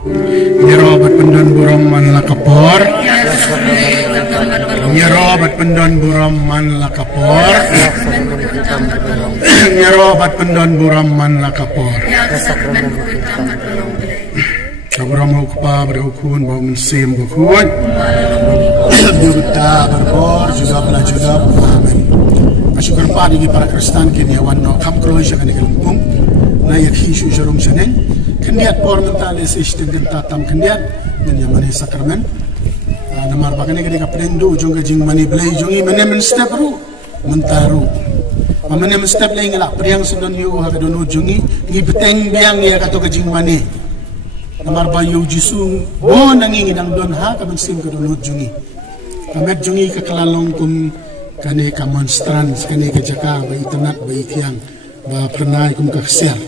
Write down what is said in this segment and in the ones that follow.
Nyerobat pendon burom man lakapor. Nyerobat pendon burom man lakapor. Nyerobat pendon burom man lakapor. Kaburam hukpa berhukun bau mensim bukun. Yuta berbor judab. Amin. Masyukur padi para Kristen kini awan no kam Croatia kani kalumpung. Na yakhi shu jarum seneng. Kendiat por mentale sistem genta tam kendiat dan yang mana sakramen. Namar bagane kadi kaprendu jonga jing mani blai jongi mane men step ru mentaru. Mane men step lai ngala priang sudon yu ha kadonu jongi ni beteng biang ya kato jing mani. Namar bayu jisu bo nangi ngidang don ha ka mensim kadonu jongi. Kamet jongi ka kalalong kum kane ka monstrans kane ka jaka ba itanat ba ikiang ba pernai kum ka kser.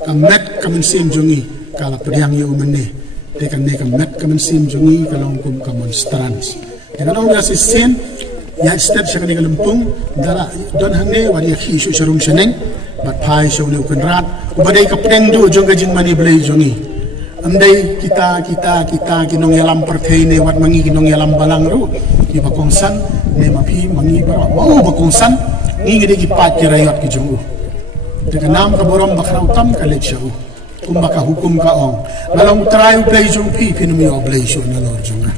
Kamet ka mensim jongi kala priang yu mane. Dekan met kemensim jungi kalau kum ka monstrans. Dengan orang biasa sen ya step sekali kalumpung dara don hangne wadi khisu sarum seneng bat pai show ni ukenrat ubadai ka peng du jong gajing mani blai jungi. Andai kita kinong yalam perthei ne wat mangi kinong yalam balang ru di bakongsan ne mapi mangi bara mau bakongsan ngi ngide ki pat kirayot ki jungu. Dekan nam ka borom bakrau tam ka lekshaw. Kumbaka hukum ka ong lalang try play jong pi pinumi oblation na lor jonga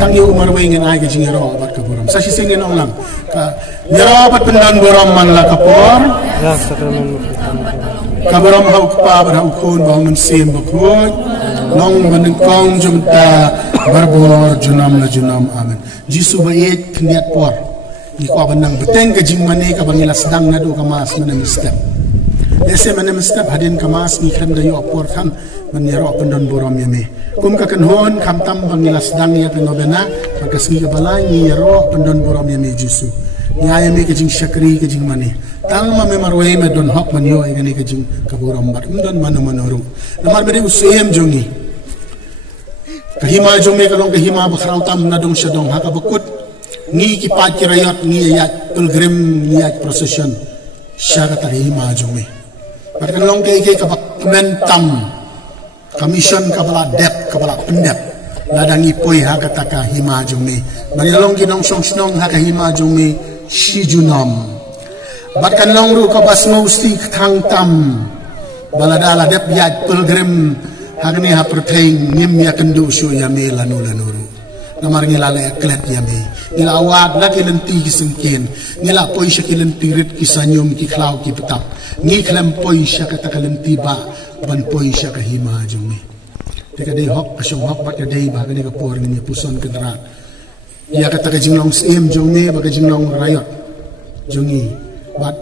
tang yu marway ngin ay ka jingero bat ka borom sa sisingin ong lang ka yero bat pendan borom man la kapor ka borom hau pa bar hau kun ba man sim bakut long ban kong jumta barbor junam la junam amen jisu bayet kniat por ni ko banang beteng ka jingmane ka bangila sedang nadu ka mas man step. Ese mana mestap hadin kamas ni krem dayo apor kan menyerok pendon borom yame. Kum kakenhon kam tam bangilas dang ya penobena pagkasgi ka balay ni yerok pendon borom yame jusu. Ni ayame kejing syakri kejing mani. Talma me marwe me don hok manyo igani kejing kaborom bat pendon manu manoru. Namar beri usem jongi. Kahima jongi kalong kahima bakrau tam nadong syadong haka bakut ni kipat kirayat ni ayat pilgrim ni ayat procession. Syaka kahima jongi. Bahkan long kay kabak kementam commission kabala dep kabala pendep ladang ipoi ha kataka hima jumi manilong ginong song snong ha ka hima jumi shi junom bahkan long ru ka basmo sti thang tam baladala dep ya pilgrim hagni ha pertheng nim ya kendu shu ya me lanu lanuru namar ngila le klet ya me ngila awad la kilenti kisengkin ngila poi shakilenti rit kisanyum ki klau ki petap ni klam poi syaka takalam tiba ban poi syaka hima jungi teka dei hok kasong hok bat dei ba gani ka por ni puson kedrat ya kata ka jinglong sim jungi ba ka jinglong rayot jungi bat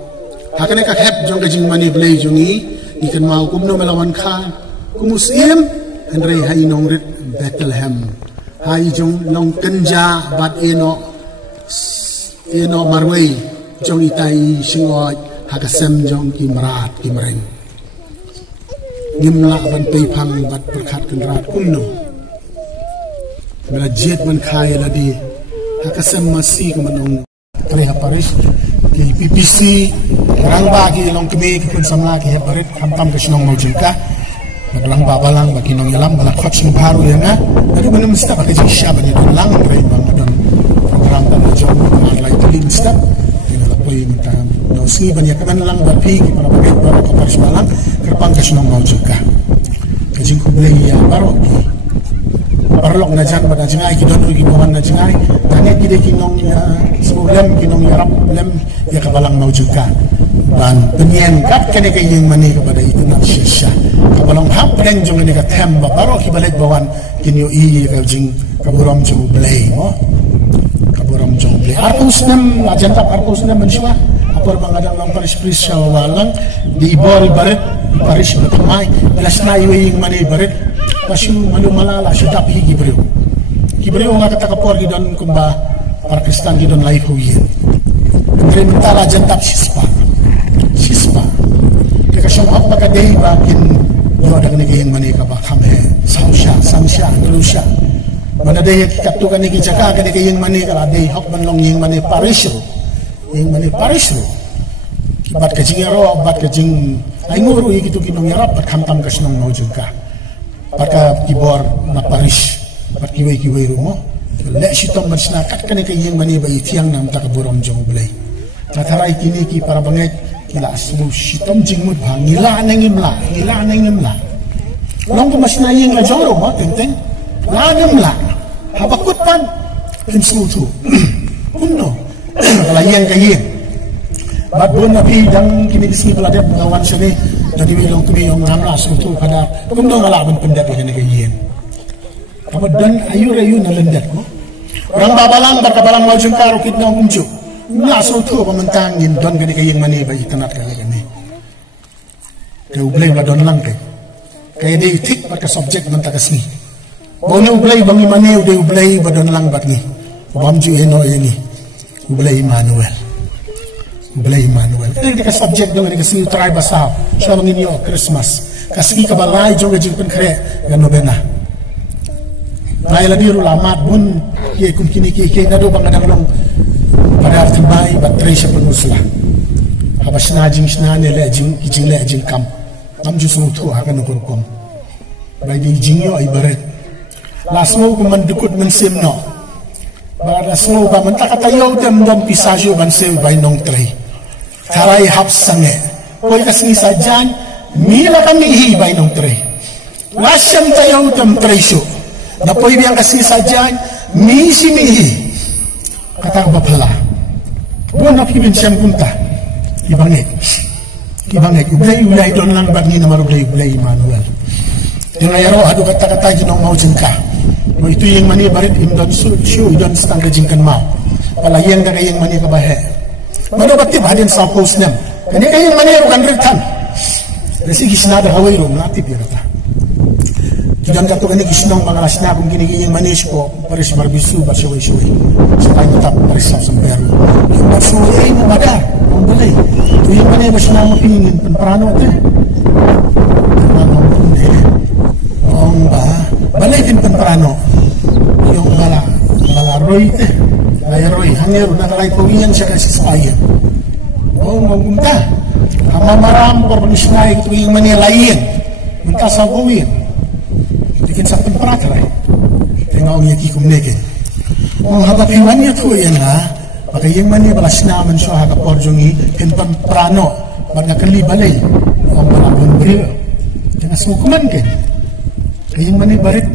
hakane ka hep jong ka jing mani blai jungi ni kan mau kumno melawan kha kumusim andre hai nong rit Bethlehem hai jong long kenja bat eno marway jong itai singoi hakasem jong kimrat kimreng ngimla ban peipang bat berkat kendrat kumno melajit man kaya ladi hakasem masih kemanong kali haparis ki PPC rang bagi long kemi ki kun samla ki haparit hamtam kasnong maujika maglang babalang bagi nong yalam balak coaching baru ya na tadi mana mesti pakai jisya bani lang bang dan program dan jong malai tadi mesti poi mentang dosi banyak kan lang bapi para pakai para kaparis malang kerpang kasnong mau juga kajing kublai ya baroki parlok na jan pada jingai ki don rugi bawan na jingai tanya kide kinong ya sebelum kinong ya rap lem ya kabalang mau juga dan penyengkat kene kayeng mani kepada itu nak syasya kabalang hap reng jong ini ka themba baroki balik bawan kinyo i kajing kaburam jublai mo kaburam jongle artus nem ajanta artus nem mensyua apor bangadang lang paris prisya walang di bol baret paris betamai belas nai wing mani baret pasu manu malala sedap hi gibreu nga kata kapor gidon kumba para Kristen gidon life huyen andre mentala jantap sispa kekasong hak bagadei bakin yo ada kene kayeng mani ka bakhame samsha lusha mana daya katukan ni kijaka kene kayeng mani kala dei hok banlong yeng mani parisro kibat kajing ero bat kajing ay nguru gitu kinong yarap at hamtam kasnong no juga Parka kibor na Paris, parkiway rumo. Le sitom bersnakat kan yang mani ba itiang nam ta kaburam jong blay. Nataray kini ki para banget kila asmu sitom jingmut ba ngila nangimla. Long ko mas nayeng la jong mo tenteng. La nangimla. Habakut pan insutu. Uno. Kalayang kayin. Badbon na pi dang kini disini pelada pengawan sini dari wilong kumi yang namla sutu kada kumdo ngalaban pendat ini kayin. Dan ayu na lendat mo. Orang babalang barkabalang mau jengkaro kitna umju. Ngaso tu pemantangin don gani kayeng mani ba itanat kali kami. Kau blay la don lang kay. Kaya di tik barka subject man takasni. Bono blay bangi mani de blay ba don lang bat ni. Bamju eno ini. Blay Emmanuel. Kaya ka subject dong kasi try basa. Siya manginyo Christmas. Kasi ka balay jong gajing kre ga novena. Raya ladiru lamat bun ye kum kini ke nado bang adang long pada artibai batrai siya penusla habas na jing snane le jing kam ju sutu akan nukurkom bai di jingyo ay baret lasmo kum mandukut mensimno pada lasmo ba mentakatayaw dem dom pisasyo bansew bai nong tray taray hapsange koy kasni sajan mila kami ihi bai nong tray lasyam tayaw dem traysyo napoy biyang kasi sajan misi mihi kata bapala buwan nakibin siyang punta ibangit ulay don lang bagni na marulay Emmanuel yung ayaro adu kata-kata ginong mau jengka mo itu yung mani barit imdon siyo idon stang kajingkan mau palayang ka kayang mani kabahe madobati bahadin sa post niyam kani kayang mani rukan ritan resi gisnada haway rum natip yun ata Jangan kata kini kisnong pangalas na kung kinigiyang manis ko paris barbisu basuway-suway sakay matap paris sa sambero yung basuway mo madar ang balay ito yung manay ba siya na mapingin panparano ito ang balay din panparano yung balaroy ito balaroy hangero nakalay pawiyan siya kasi sa ayan magunta mamaram korbanisnay ito yung manay layin munta sa pawin Dikin sa temperatura tengok niya kikum negen ang habapiwan niya to yan ha pagkayang man niya balas naman siya hakaporjong pinpan prano ba't nakali balay ang malabon brio kaya sukuman ken kayang man niya barit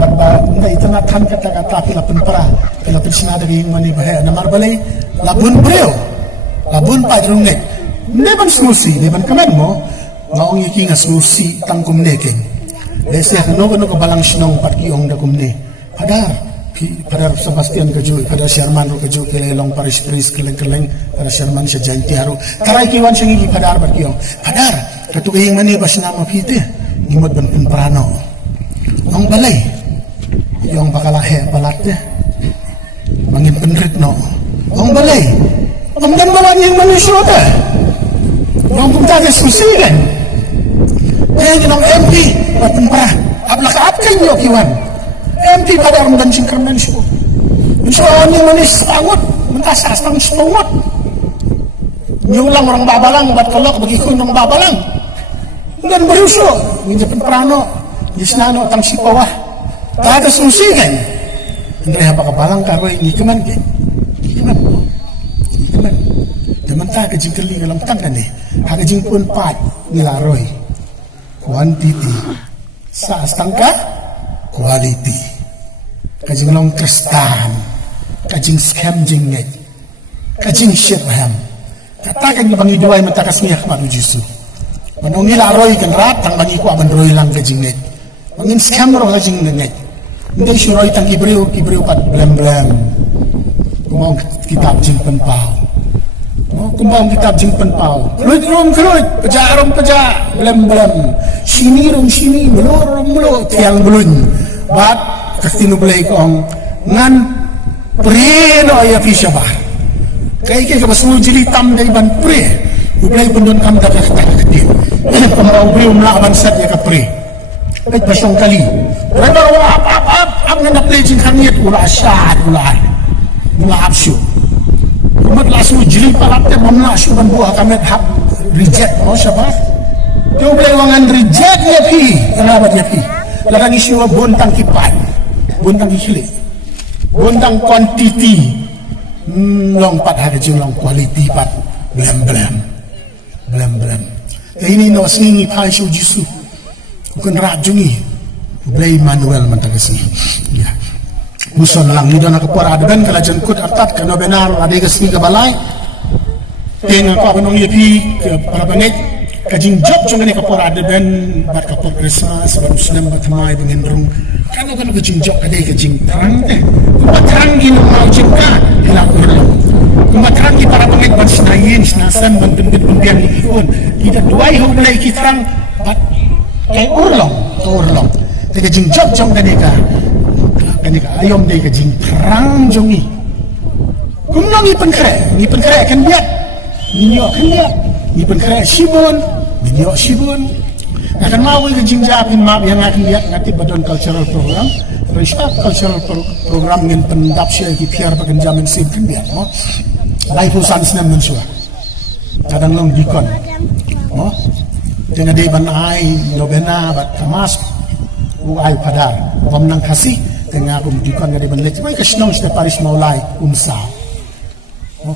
ba't na itanatan kata-kata pilapin para pilapin sinada kayang man niya bahaya namar balay labon brio labon pa drong nek neban susi neban kaman mo maong iki nga susi tang kumne ken lesya no kabalang sinong patkiong da kumne padar Sebastian kaju pada Sherman ro kaju kelelong Paris keleng pada Sherman sa jantiaro taray kiwan siya ngi padar patkiong padar katukayeng mani bas nama pite ngimod ban prano ang balay yung bakalahe balate mangin penrit no ang balay ang danbawan yung manusia ta yung punta ka susi kan kaya ginong MP batang para ablakaap kayo kiwan MP pada orang dan singkar dan syukur insyaAllah yang manis sangot mentasas tang sangot nyulang orang babalang bat kolok bagi kun orang babalang dan berusuh nginjapan perano yisnano tang sipawah tak ada susi kan Andre apa kabalang karoy ngikeman kan ngikeman teman tak kejingkeli dalam tangan ni hakajing pun pat nilaroy quantity sa astangka quality kajing long kristan kajing scam jingget kajing shirham katakan ni bangi duay matakas ni Ahmad Ujisu manong nilaroy kan ratang bangi ko aban roy lang kajingget mangin scam ro kajing nget hindi suroy tang ibreu pat blam kumong kitab jing penpao kumbang kitab jing penpao keruit peja belem sini mulo tiang belun bat kastino belay kong ngan preno ya pisaba kay kabasul jilitam day ban pre ublay pundon kam dapat takdir kumbang ublay umlaban sat ya kapre kay pasyong kali reba ap nganap lay jing kaniyat ula absyo umat lasu jili palate mamla syuban buah kamet hab reject mo siya ba Kau boleh wangan reject dia pi, kenapa dia pi? Ladang isu bontang kipat, bontang kili, bontang quantity, long pat harga long quality pat, belem. Ini no singi pai isu jisu, bukan rajungi, boleh manual mentagasi, ya. Muson lang ni doon nakapura adban kala jengkut artat kano benar ada kesini ke balai tengah ko abang yepi ke para banget kajing job jong ni kapura adban bat kapur Christmas baru senam batmai dengan rung kano kajing job kadai kajing terang teh kumat terang gini mau jengkat hilang urang kumat terang ki para banget ban senayin senasan bantuan pembian ikon kita duai ho belai ki terang bat kayak urlong teh kajing job jong kadai ka kanika ayom day kajing terang jongi kumnong ipan kere kan biat minyo kan biat ipan kere sibon minyo sibon akan mau kajing japin map yang akan biat ngati badon cultural program respect cultural program ngin pendap siya kipiar bagan jamin sim kan biat mo life usan senam mensua kadang long dikon mo dengan day ban ay nobena bat kamas ay padar pamnang kasih tengah dikon ngade ban lek mai kasnong sta paris maulai umsa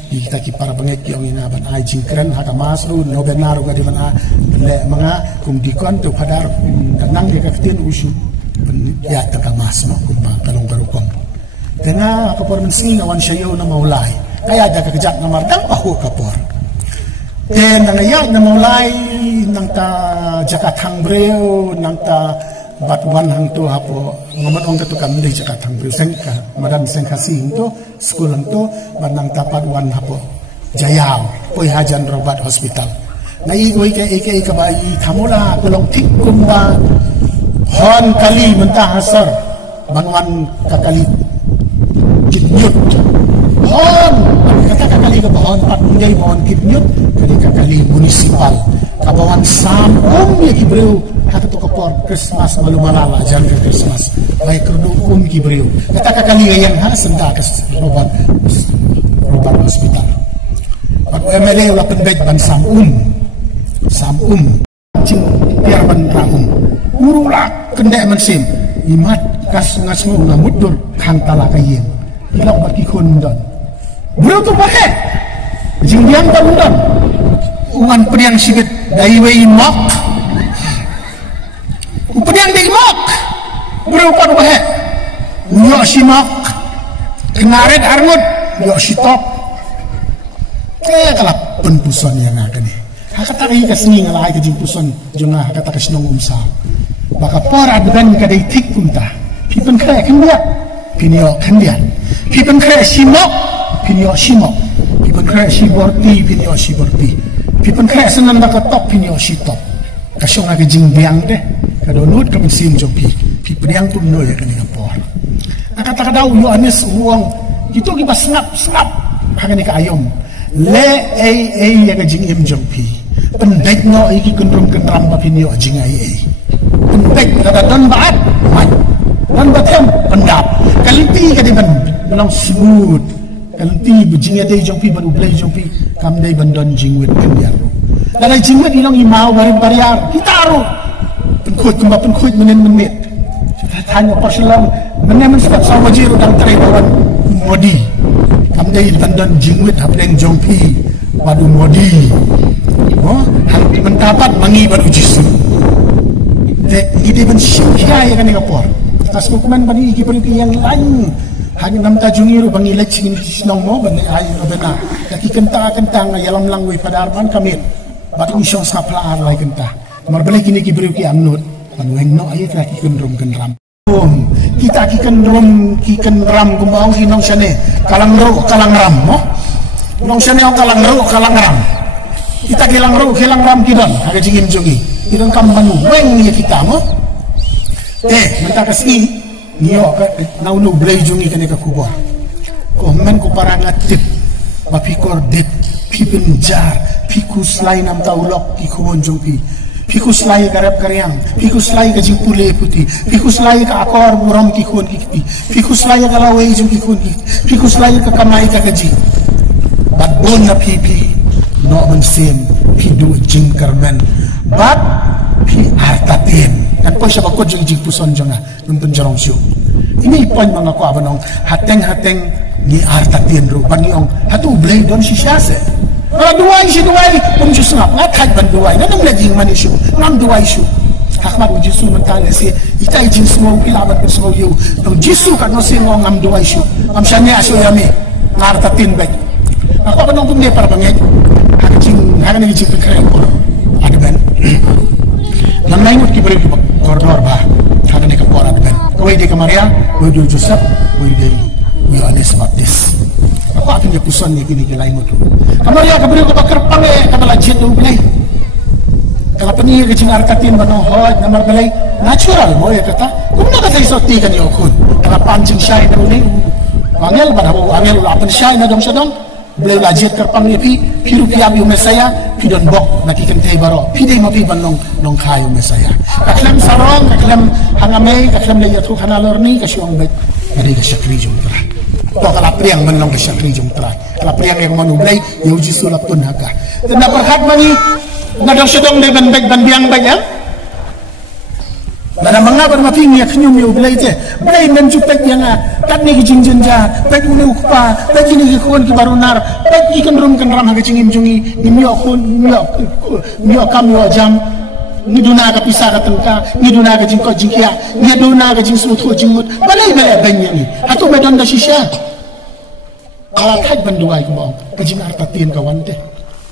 kita ki para bangek yang ina ban ai jingkren haka masru no benar ngade ban le mga dikon tu padar kanang dia kaktin usu ya ta kamas no kumba kalong garukon tengah kapor mensi ngawan sayo na maulai kaya ada kejak na mardang pahu kapor nang ya na maulai nang ta jakatang breu nang ta batuan hang tu hapo ngomat ong ketukam di Jakarta hang sengka madan sengka sing tu sekolah tu banang tapat wan hapo jayau poi hajan robat hospital nai oi ke bayi thamula kulong tik kumba hon kali mentah hasar banwan kakali kitnyut hon kata kakali ke bahon pat menjai bahon kitnyut kali municipal kabawan sambung ya kibreu hak tu kapor Christmas malu malala jangan ke Christmas baik kerdu kibreu kata kali yang ha senda ke robat hospital pak MLA ulah pendek ban samum cing biar ban rangum urula kendek mensim imat kas ngasmu ngamudur kang tala kayem hilak baki kondon bro tu pakai jing diam kondon uan pediang sibit dai wei mok pediang dai mok bro pa bahe yo simak kenaret arngut yo sitop kalap penpuson yang akan ni hakata kai kasni ngalai ke jimpuson jonga hakata kasnong umsa baka pora dengan kadai tik punta pipen kre kan dia pinio kan dia pipen kre simok pinio simok pipen kre siborti pinio siborti pipen kre senan baka top pinio sitop kasong aga jingbiang deh kadonut ka pensim jopi pipen tu no ya kan ni por akata kadau yo anes uang itu kita snap hakan ni ka ayom le ya ka jingim jopi pendek no iki kendrum kendram ba pinio jing ai pendek kata don baat mai dan batem pendap kalinti ka di ban belang smooth kalinti bujingnya dei jompi baru blay jompi kam dei bandon jingwit kendiar dan jingwit ilang imau barin bariar hitaru penkut menit tanya perselang menemen sebab sama jiru dan terai bawan modi kam dei bandon jingwit hapdeng jompi badu modi hang mendapat mangi baru jisu ide ben syukya ya kan ngapor tas dokumen bani iki pergi yang lain hanya nam tajungiru bangi lecing sinong mo bangi ay robena kaki kentang yalam langwe pada arman kamit batu isong sapla arlai kentah marbele kini ki ki amnut panweng no ayat laki kendrom kendram kita ki kendram kumau hinong sane kalang ram mo nong sane kalang ram kita kilang ram kidon aga jingim jongi kidon kam manu weng ya kita mo minta kasih niyo naunu blay jongi kani ka kubor ko men ko parangat tip mapikor dip pipin jar pikus lain am taulok ki kubon jongi pikus lai garap karyang pikus lai ka jipule puti pikus lai ka akor buram ki kun ki pikus lai ka lawai jongi kun ki pikus lai ka kamai ka gaji badon na pipi no man sim pidu jingkarmen bat pi artatin kan po siya bakod yung puson dyan nga nuntun jarong siyo ini poin mga ko abanong hateng ni artatin ro baniong hatu blay don si siya se duway Diyos nga kahit ban duway nanong laging manisyo ngam duway siyo hakmat mo Diyos mentala si itay Diyos mo ilaban ko sa iyo ng Diyos ka no si ngam duway siyo ngam siya niya siyo yami artatin ba ako abanong kumde para bangay hagan ni jipin kare ko ada ben nan nay mut ki bari ki koridor ba hagan ni ka pora ben ko di ka Maria ko di Joseph ko di Yohanes Baptis ako akin ya puson ni kini kilay mo to ka Maria ka bari ko bakarpang ka balajit do play ka pani ki artatin ba no hod na marbalay natural mo ya kata kung na ka sa ti kan yo kun ka pancing shy na uli angel ba na angel lapan shy na dong sa dong Belai lajit kerpang ni piru piam yu mesaya pidon bok nakikentay baro pidai mapi banong nong kayu mesaya kaklem sarong kaklem hangamay kaklem layatu kanalorni kasyong bet dari kasyakri jong tra to kalapriang manong kasyakri jong tra kalapriang yang manublay yu jisulap pun haga dan dapat mangi nadang sedong de ban bek ban biang banyak Bada mga bar maping ya knyum yu blay te blay men jupek yang kat ni kijing jenja pek uni ukpa pek ini kikon ki barunar pek ikan rum kan ram ha kijing imjungi ni myo khun myo kam yo jam ni duna ka pisa ka tengka ni duna ka jing ko jingkia ni duna ka jing suthu jingmut balai banya ni hatu medan da shisha ala thaj banduai ko bang kijing artatin ka wante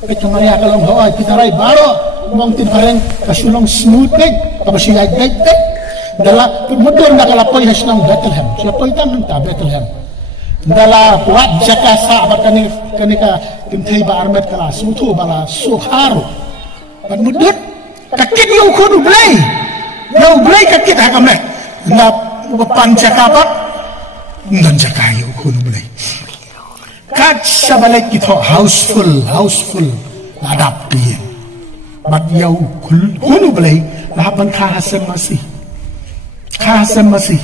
pek Maria kalong hoy pitarai baro mong tinpareng kasulong smooth bag kabasiyay bag dala mudor na kalapoy hasnang Bethlehem silapoy tam ta Bethlehem dala kuat jaka sa kanika timtay ba armet kala sutu bala sukharo pan mudor kakit yung kuno blay kakit hakamet na panjaka ba ngan jaka yung kuno blay kat sa balik ito houseful ladap diye mat yaw kuno blay laban kahasem masih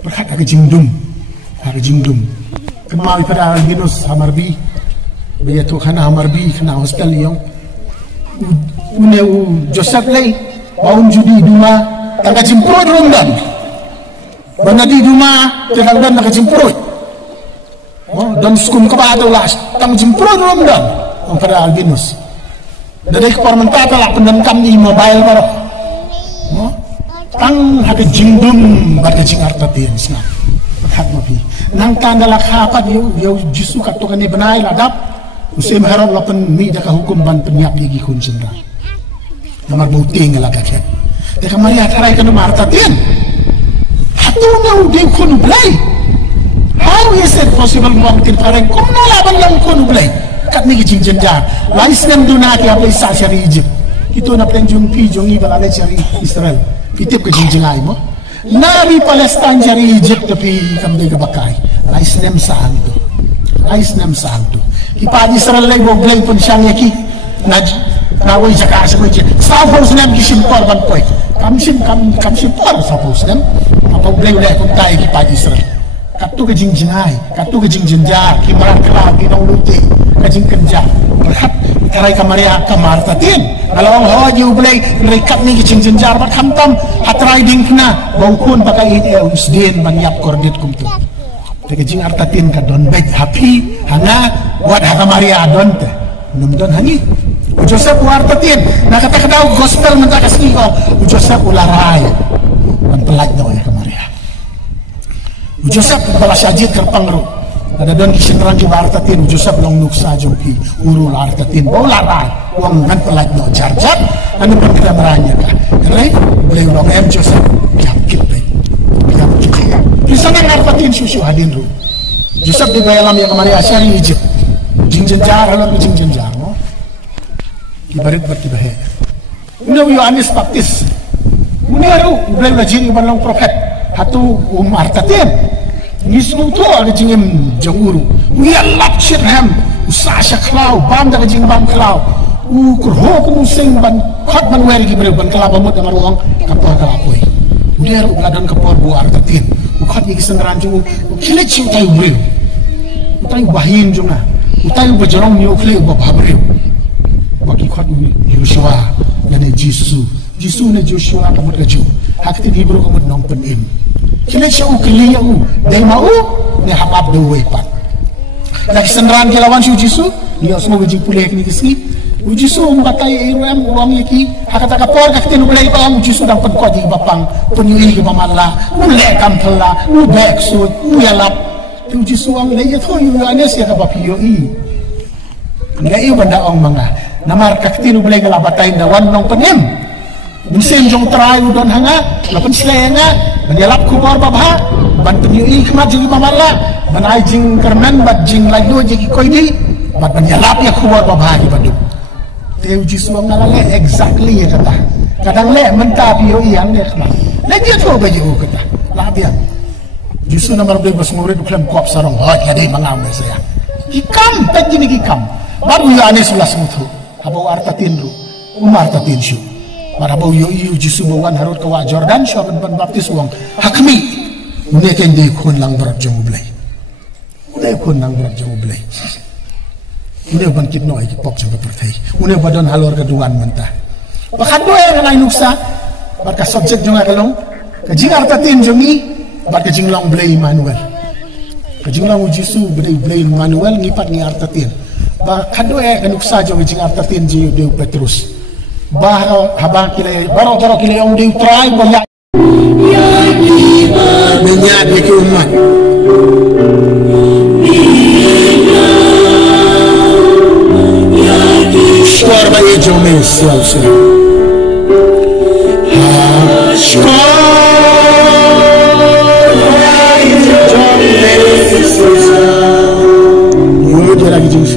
berkat aga jingdum kemawi pada Albinus Hamarbi begitu kana Hamarbi kana hostel yang uneu Joseph lay baun judi duma taga jimprod rundan banadi duma tegaldan naga jimprod dan skum kabado las tang jimprod rundan ang pada Albinus dari keparmentata lah pendamkam di mobile baru tang hake jingdum bata jing artatin snap hat mapi nang tanda kapat yo jisu katokan ni benai ladap usim harap lapan mi daka hukum ban penyap gigi kun sendra namar bukti ngalakaket deka Maria tarai kanu artatin hatu na ude kun blay how is it possible mong tin pareng kum na laban lang kun blay kat ni kijing jenjar lais nem duna ki apa isa syari Egypt itu na plan jung balale syari Israel pitip kijing jengai mo nabi Palestine syari Egypt tapi kamde ka bakay lais nem santo ipadi Israel lay boglay pun siyang yaki naway jaka sa kwe suppose nem kisimpor ban poy kamsimpor suppose nem apaglay ulay kung tayo ipadi Israel katu ke jing jingai katu ke jing jenjar kimaran kala ginong luti ke jing kenja berhat tarai Maria kamartatin alawang hoji ublay rekap ni ke jing jenjar bat hamtam hatrai dingkna baukun pakai usdin banyap kordit kumtu ke jing artatin ka don beg happy hanga wat haka Maria don te num don hangi Joseph artatin nakata daw gospel menta kasih ko Joseph ularay pantelag daw ya Maria Joseph balas ajit kerpangro ada don kisinrang ki artatin Joseph long nuksa jongki urul artatin bolara wong ngan pelat do jarjat anu pagkita maranya ka kare boleh long Joseph yakit baik bisa nang artatin susu hadin ru Joseph di dalam yang Maria syari Egypt jingjenjar halam jingjenjar no ibarat bertibahe uno Yohanes Baptis uniaru boleh lajin iban prophet hatu artatin nisnu to aga jingem janguru uya lapchit ham usasha klau bam daga jing bam klau kurho ku sing ban khat ban wer gi ban kala bamut amar wong kapor kalapoi udia ru gadan kapor bu artatin khat gi sangran ju kile chiu tai uri utai bahin junga utai bajrong ni okle ba bhabre baki khot Joshua yani Jisu na Joshua kamut kaju hakti Hebrew kamut nong penim kile siya ukili u dai mau ni hamap do wepat lagi senran kelawan si Jisu dia semua bijing pulih ni kisi Jisu umbatai iruam uang yaki hakata kapor kakti nu mulai pa Jisu dang penkot di bapang penyui ke pamala mulai kampela ubek su uyalap Jisu ang lay ito yung anes ya kapapiyo ngai banda ong mga namar kakti nu mulai galabatay na wan nong penim musim jong try udon hanga lapan silena menyalap kubor babha ban penyui kemat jadi pamala ban ajing kerman bat jing layu jadi koidi bat menyalap ya kubor babha di baduk teu Jisu ang nalale exactly ya kata kadang le mentah piyo yang le kemat le dia tu baju kata labian Jisu nomor 2 murid uklam kuap sarong hot ya dei mangam saya ikam pejini ikam baru ya ane sulas mutu habau arta tinru umar ta tinshu marabau yo Jisu bawan harut kawa Jordan syaban ban baptis uang hakmi une ken de kun lang berat jong blai une kun lang berat jong blai une ban kit no iki pok jong pertai une badon halor keduan mentah bakan do yang lain nuksa barka subjek jong akalong kajing arta tin jongi barka jing long blai Emmanuel kajing long Jisu blai Emmanuel ngipat ni arta tin bakan do yang nuksa jong jing arta tin ji de Petrus habang kilay baro kilay ang di try banyak minyak di umat skor bayi jome sial skor bayi jome sial dia lagi jus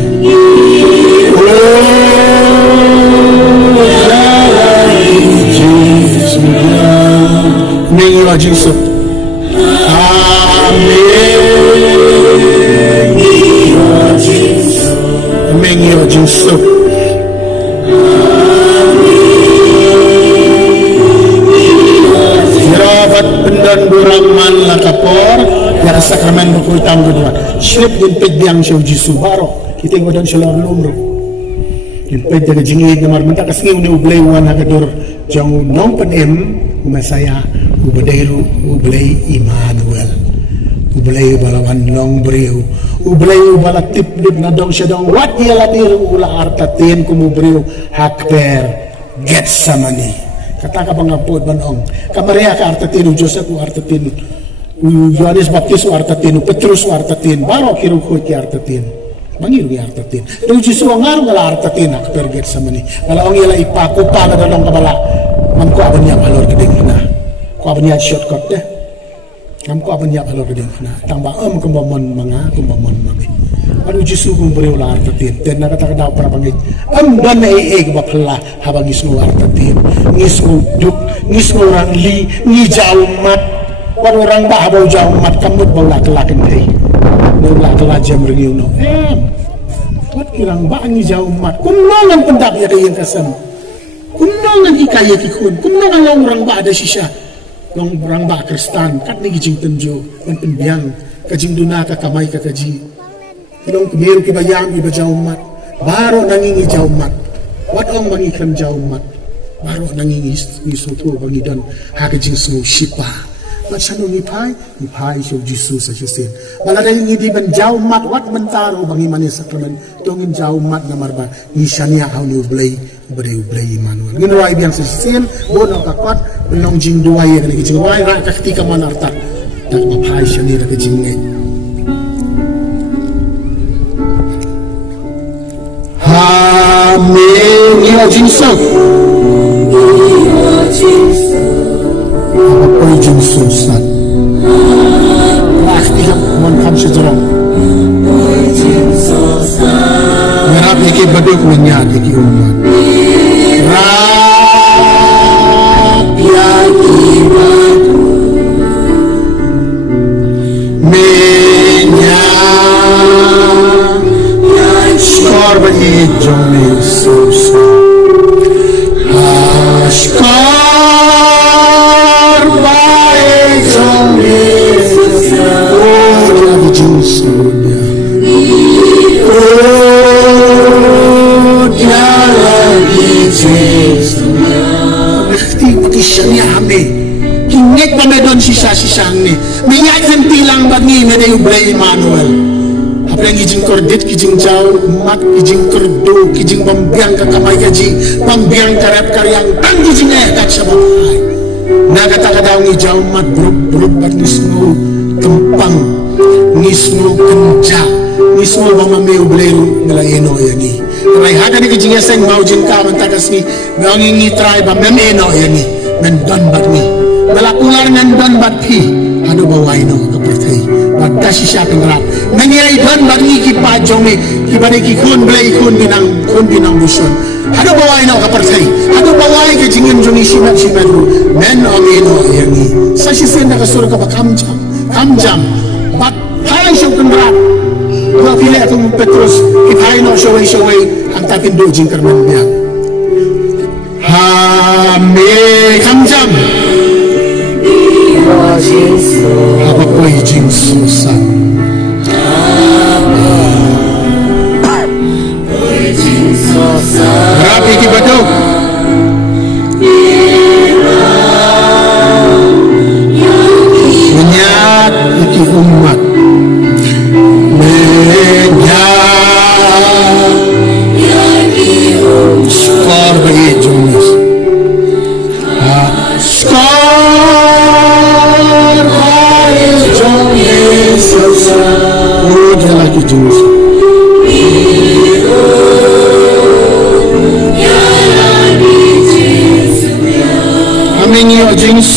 name of Jesus. Amen. Name of Jesus. Jerawat pendan buraman lakapor yang sakramen bukul tangguduan. Syirip din pedyang siya Jisu baro. Kita yang wadan siya lumro. Din pedya ka jingid na marmanta kasi ni ublay wan hagadur jang nong penem Masaya ubadairu ublay Emmanuel ublay balawan long beriu ublay ubala tip dip na dong siya dong wat yala diru ula artatin kumubriu hakper Getsemani kata ka bangapod banong kamaria ka artatin Joseph u artatin Yohanes Baptis u artatin Petrus u artatin baro kirukot ki artatin mangiru ki artatin do Jisu ngar ngala artatin hakper Getsemani ngala ong yala ipaku pa na dong kabala mamku apa niat halor kedeng na ku apa niat shortcut deh mamku apa niat halor kedeng na tambah kembamon manga kembamon mami anu Jisu kumberi ulah artatin dan nak kata kata para pangit dan ke bapla habang ismu artatin ngismu duk ngismu orang li ni jauh mat wan orang bah bau jauh mat kamut bau lah kelaken deh bau kelah jam rengiu no wat kirang bah ni jauh mat kumnongan pendak ya kayen kasam kumnongan ikaya kikun kumnongan long orang ba ada sisya long orang ba Kristan kat ni gijing tenjo man penbiang kajing duna ka kamay ka kaji long kemeru ki bayang iba jaumat baro nangingi jaumat wat ong mangikam jaumat baro nangingi isuto bangidan ha kajing smo shipa Masyano ni pai siya Jisu sa Jisin. Maladay ni di ban jaumat wat mentaro bangi manis sakramen tongin jaumat na marba ni syania haw ni ublay Emmanuel. Ginaway biyang sa Jisin bono kakwat belong jing duway ka ni jing way ra kaktika manarta. Tak mapai siya ni ra ka jing ngay. Amen. Iyo Jesus. Apa yang susah? Pasti yang menkam sejarah. Merap iki baduk menyat iki umat. Rapi iki baduk menyat. Skor bagi jomel susah. Skor. Oh, dia lagi shani ame hingek pamedon sisa-sisang ni minyak tilang bagi mede ublay Emmanuel apeng kijing kordit kijing jauh mat kijing kerdo kijing pambiang kakamay kaji pambiang karep karyang tang kijing kat sabay nakata daw ni jauh mat bruk bat nismo kempang nismo kenja nismo bamame ublay ngalaino yani rai hada ni kijing eseng maujin ka mantakas ni ngi try ba memeno yani men don bat ni malakular men don bat pi adu bawaino kapertai badda sisa pengrat mengirai don bat ni ki pajome ki bade ki kun blai kun binang buson adu bawaino kapertai adu bawai ke jingin joni simat men omeno yani sashi senda ka sur ka kamjam bat hai syo pengrat dua pilih atau Petrus kita ino shaway ang tapin do jingkar man biang hame kamjam apa koy jing susan rapi ki badog menyat iki umat skor bagi Jonas skor bagi Jonas oh dia lagi Jonas amin ya Jonas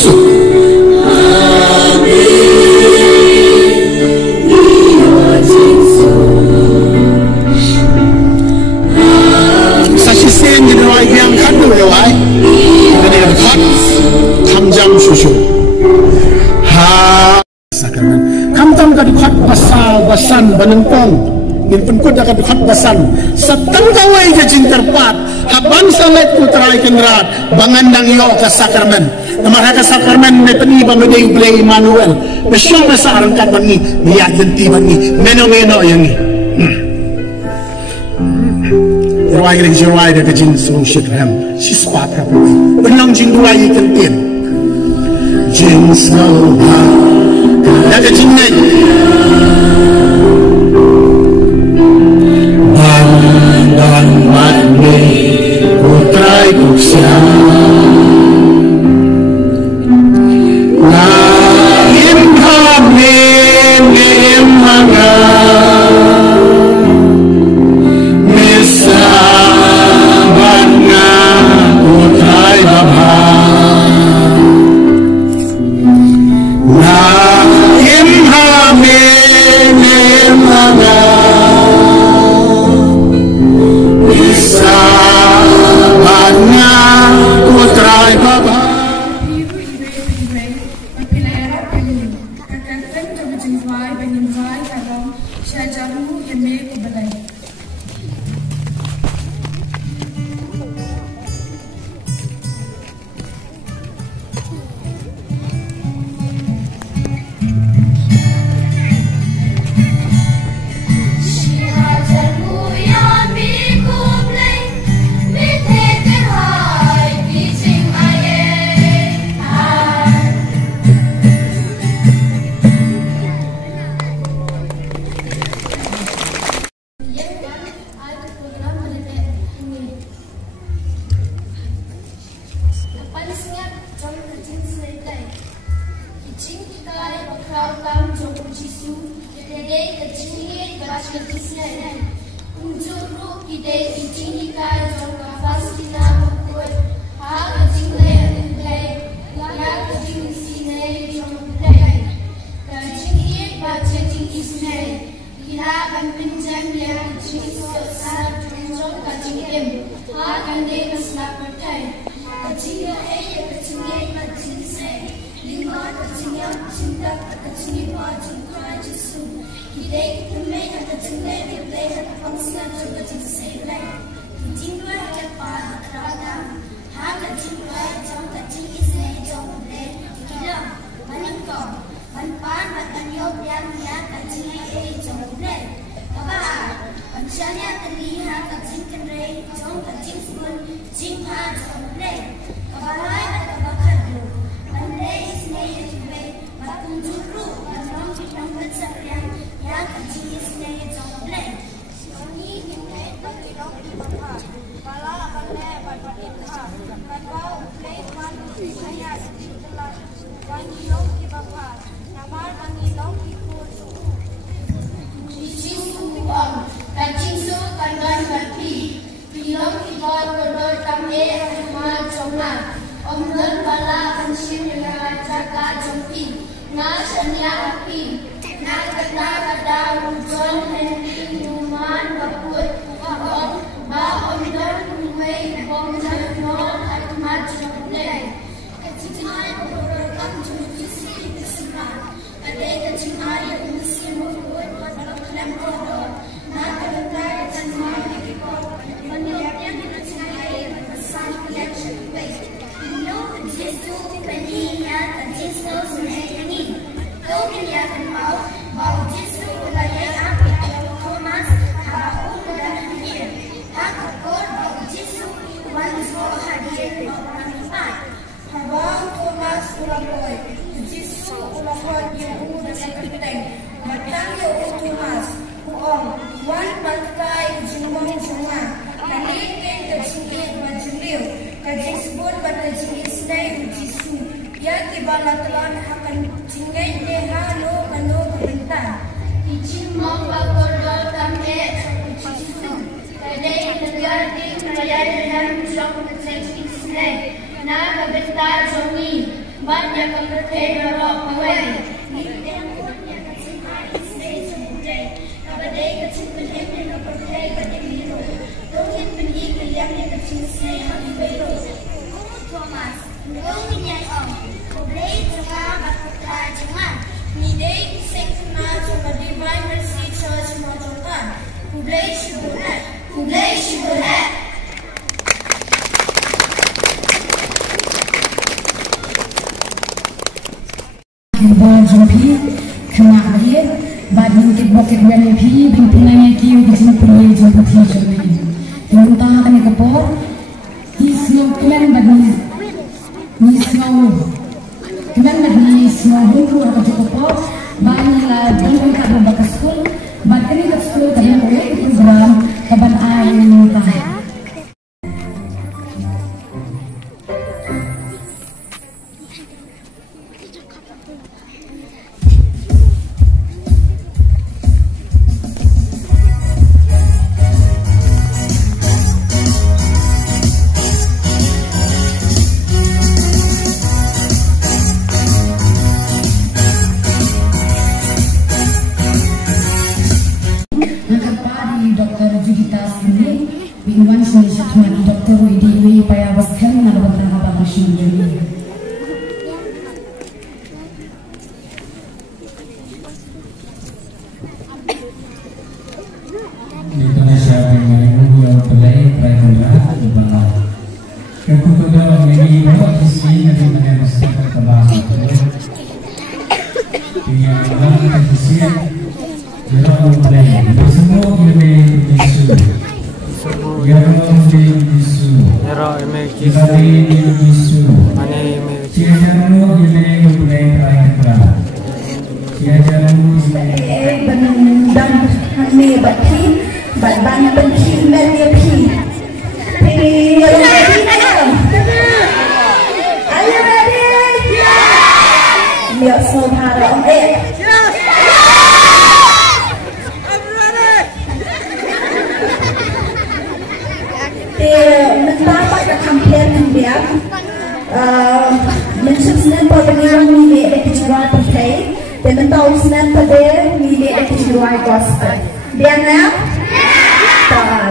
kamjam susu ha sakramen kamtam ka dikhat basal basan banengpong min penkut ka dikhat basan seteng kawai ke jingterpat haban salet putrai kenrat bangandang yo ka sakramen namara ka sakramen ne peni bangade ublay Emmanuel besyong sa arangkat bangi miya jenti bangi meno yangi Irwai ring jirwai de jin sung shitram sispat ka benang jing duai kentin jing salha daga jing nei dan mat ni putrai kusyam na im hamin im manga Jing ha jong le, kabalai at kabakad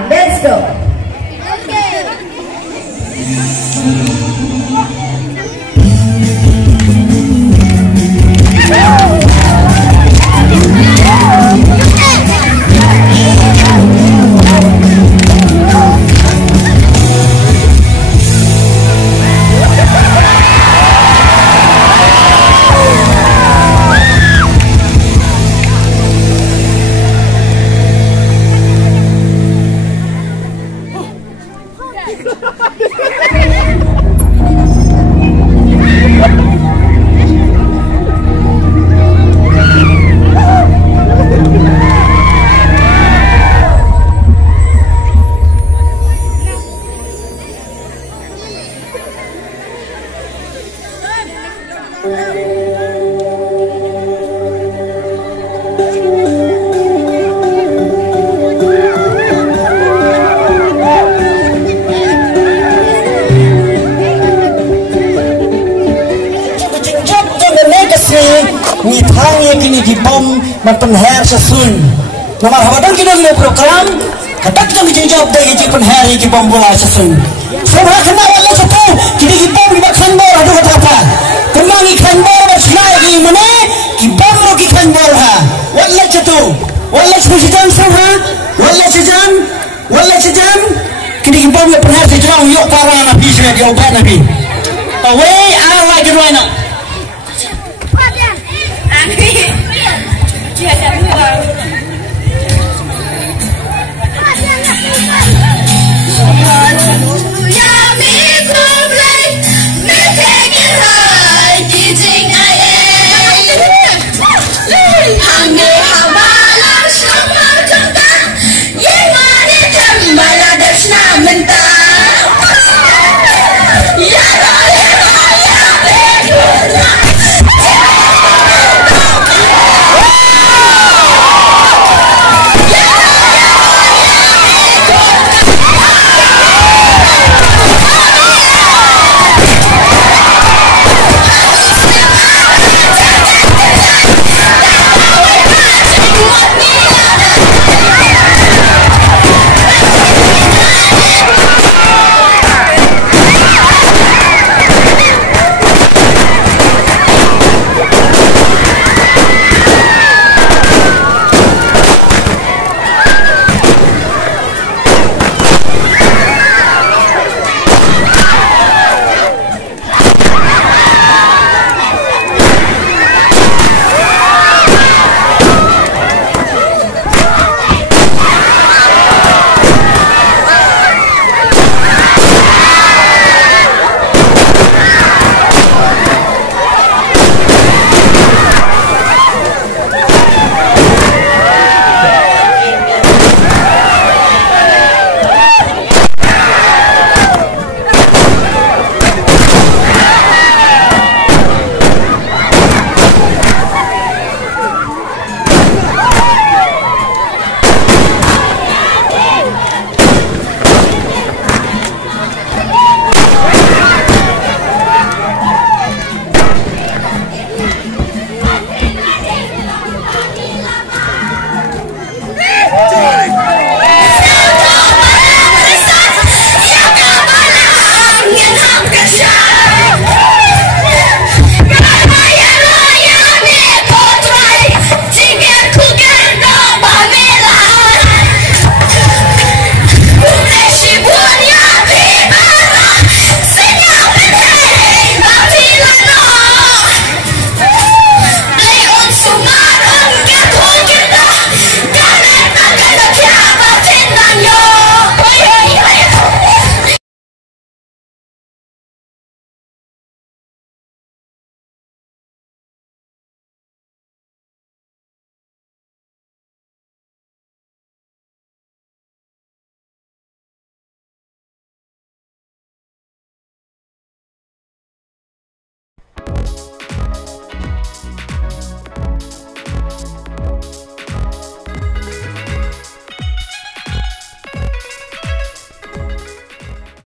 Let's go. hangi kini gibom berpenher sesun. Nomor habadon kini le program katak jam dijawab dari penher gibom bola sesun. Semua kena wala satu kini gibom di bakhan bor aduh apa. Kena ikan bor berselai di mana gibom lo ikan bor ha. Wala satu. Wala sejan semua. Wala sejan. Kini gibom le penher sejauh yuk para nabi sudah diobat nabi. Away, I like it right now.